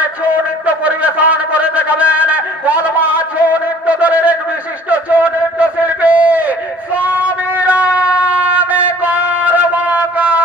এখানে ছৌ নৃত্য পরিবেশন করে দেখাবেন বলমা ছৌ নৃত্য দলের এক বিশিষ্ট ছৌ নৃত্য শিল্পী স্বামী রাম কর্মকার।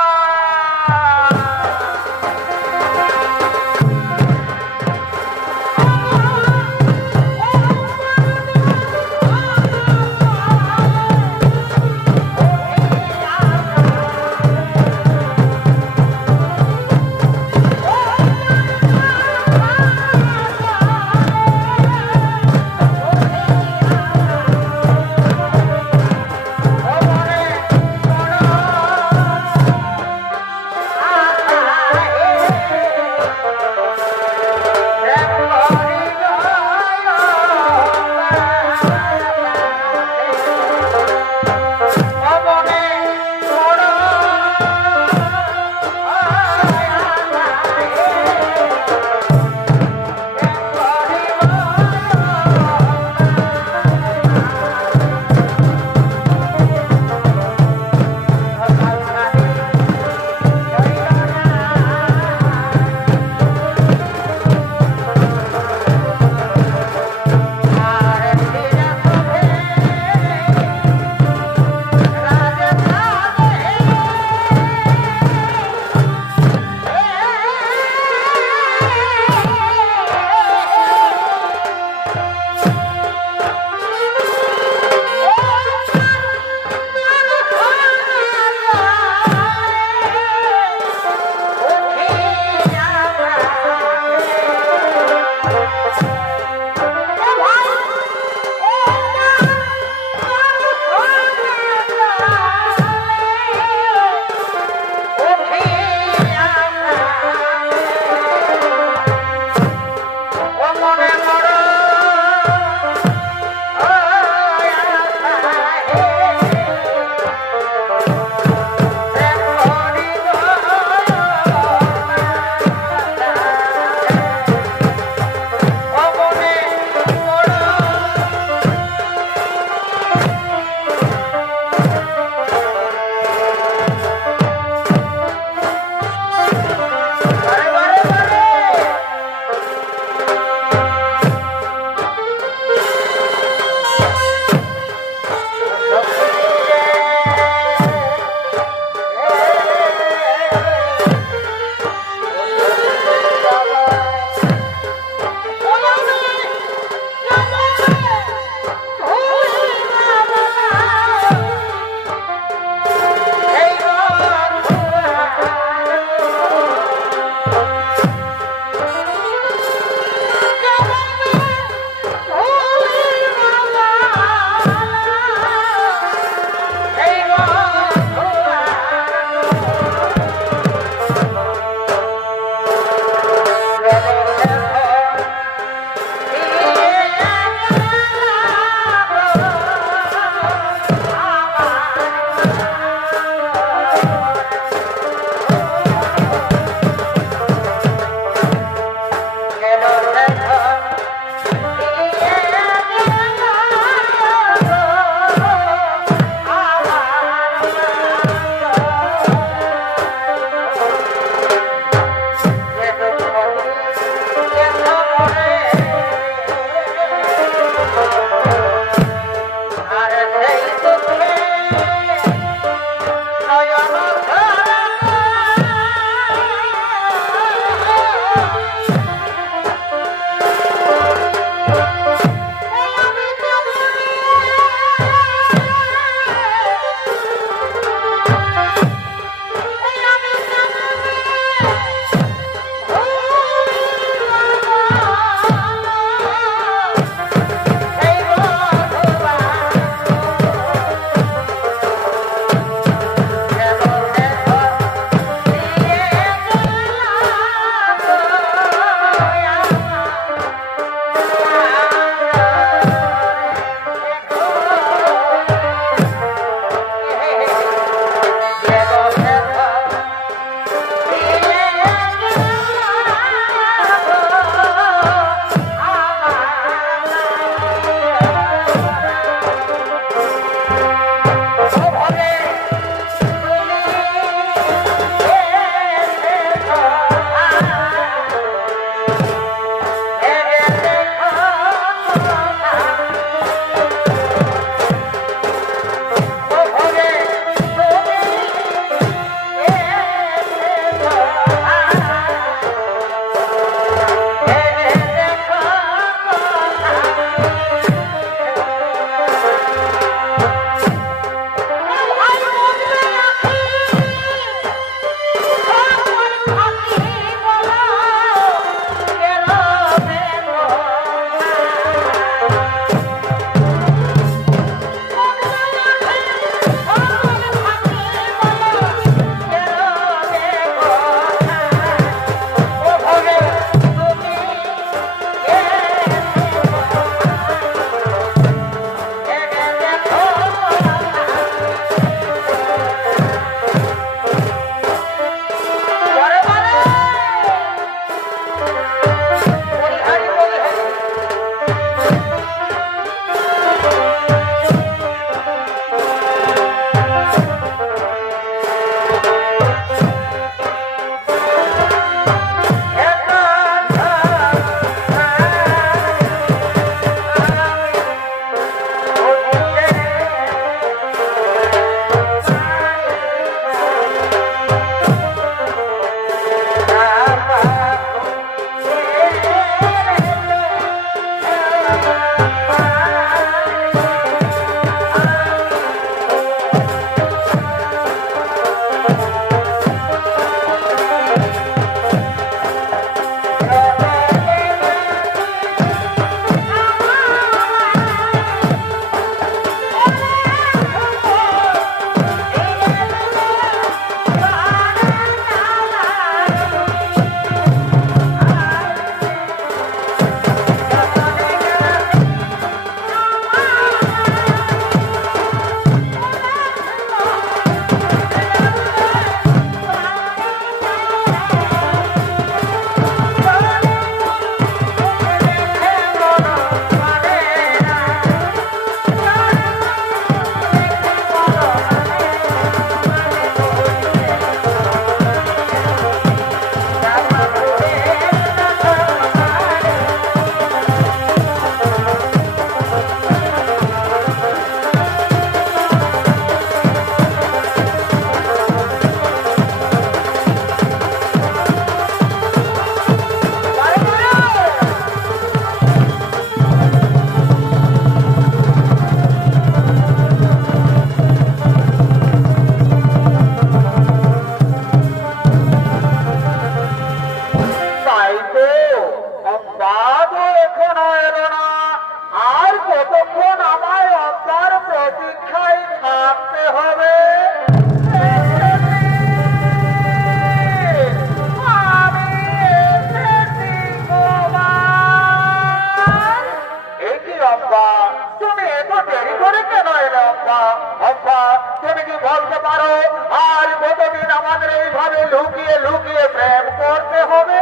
লুকিয়ে লুকিয়ে প্রেম করতে হবে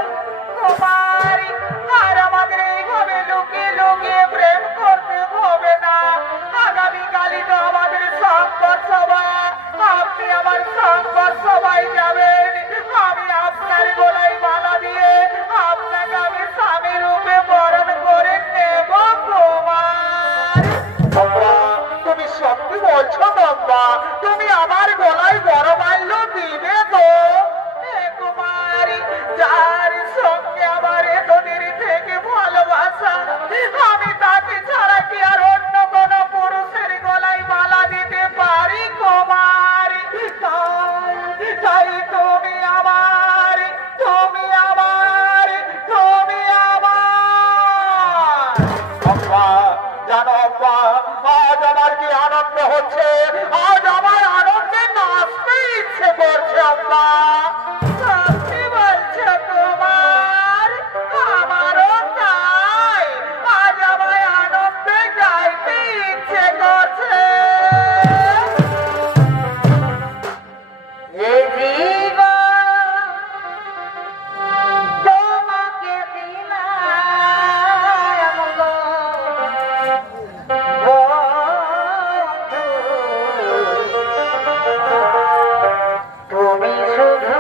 কুমারী। আর আমাদের এইভাবে লুকিয়ে লুকিয়ে প্রেম করতে হবে না। আগামীকালই তো আমাদের সংকট সভা, আপনি আমার সংকট সবাই যাবেন। আমি আপনার গলায় মালা দিয়ে আপনাকে আমি স্বামী রূপে বরণ করে নেব কুমার। তুমি সত্যি বলছো বাবা? তুমি আমার গলায় বড় মাল্য দিবে তো? কুমারী, যার সঙ্গে আমার এতদিন থেকে ভালোবাসা, আমি তাকে ছাড়া কি আর অন্য কোন পুরুষের গলায় মালা দিতে পারি কুমারী? তাই তুমি আমার, তুমি আমার, তুমি আমার। আব্বা, জানো আব্বা, আজ আমার কি আনন্দ হচ্ছে, আজ আমার আনন্দে নাচতে ইচ্ছে করছে আব্বা। সত্যি বলছো তোমার? আমারও তাই, আজ আমার আনন্দে গাইতে ইচ্ছে করছে। এই জীবন তোমাকে দিলাম গো বন্ধু, তুমি শুধু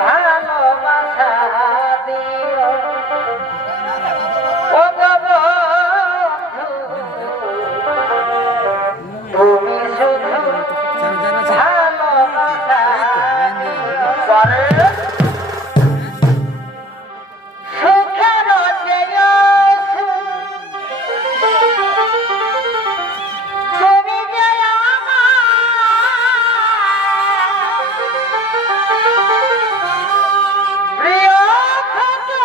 ভালোবাসা দিও ও গো বন্ধু, তুমি শুধু ভালোবাসা দিও। সুখের তুমি যে প্রিয় থাকো,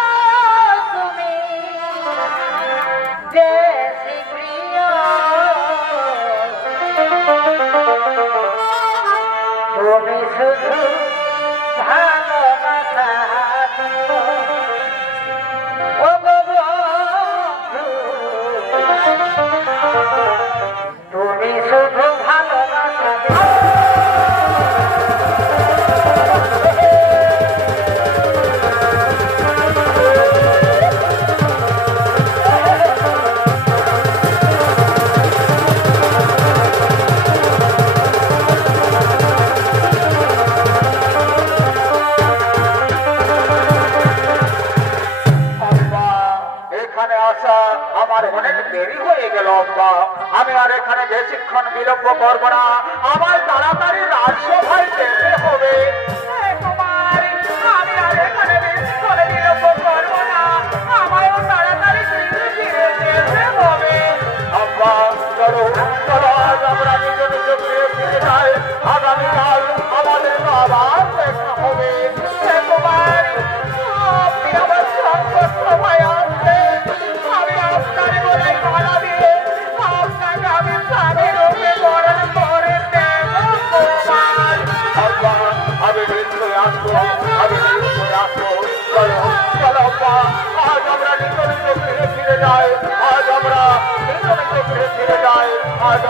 তুমি বেশি প্রিয়, তুমি শুধু ভালোবাসা দিও ও গো বন্ধু, তুমি শুধু ভালোবাসা দিও। এখানে আসা আমার অনেক দেরি হয়ে গেল আব্বা, আমি আর এখানে বেশিক্ষণ বিলম্ব করব না, আমার তাড়াতাড়ি রাজসভায় যেতে হবে। কুমারী, আমি আর এখানে বেশিক্ষণ বিলম্ব করব না, আমারও তাড়াতাড়ি ফিরে ফিরে যেতে হবে। আব্বা চলো চলো, আজ আমরা নিজ নিজ ফিরে ফিরে যাই, আগামীকাল আমাদের আবার দেখা হবে। কুমারী, আপনি আমার সংকট সভায় আসবেন, আমি আপনার গলায় মালা দিয়ে আপনাকে আমি স্বামী রূপে বরণ করে নেব কুমার। আব্বা, আমি নিশ্চয় আসবো, আমি নিশ্চয় আসবো। চলো চলো আব্বা, আজ আমরা নিজ নিজ ফিরে ফিরে যাই, আজ আমরা নিজ নিজ ফিরে ফিরে যাই, আজ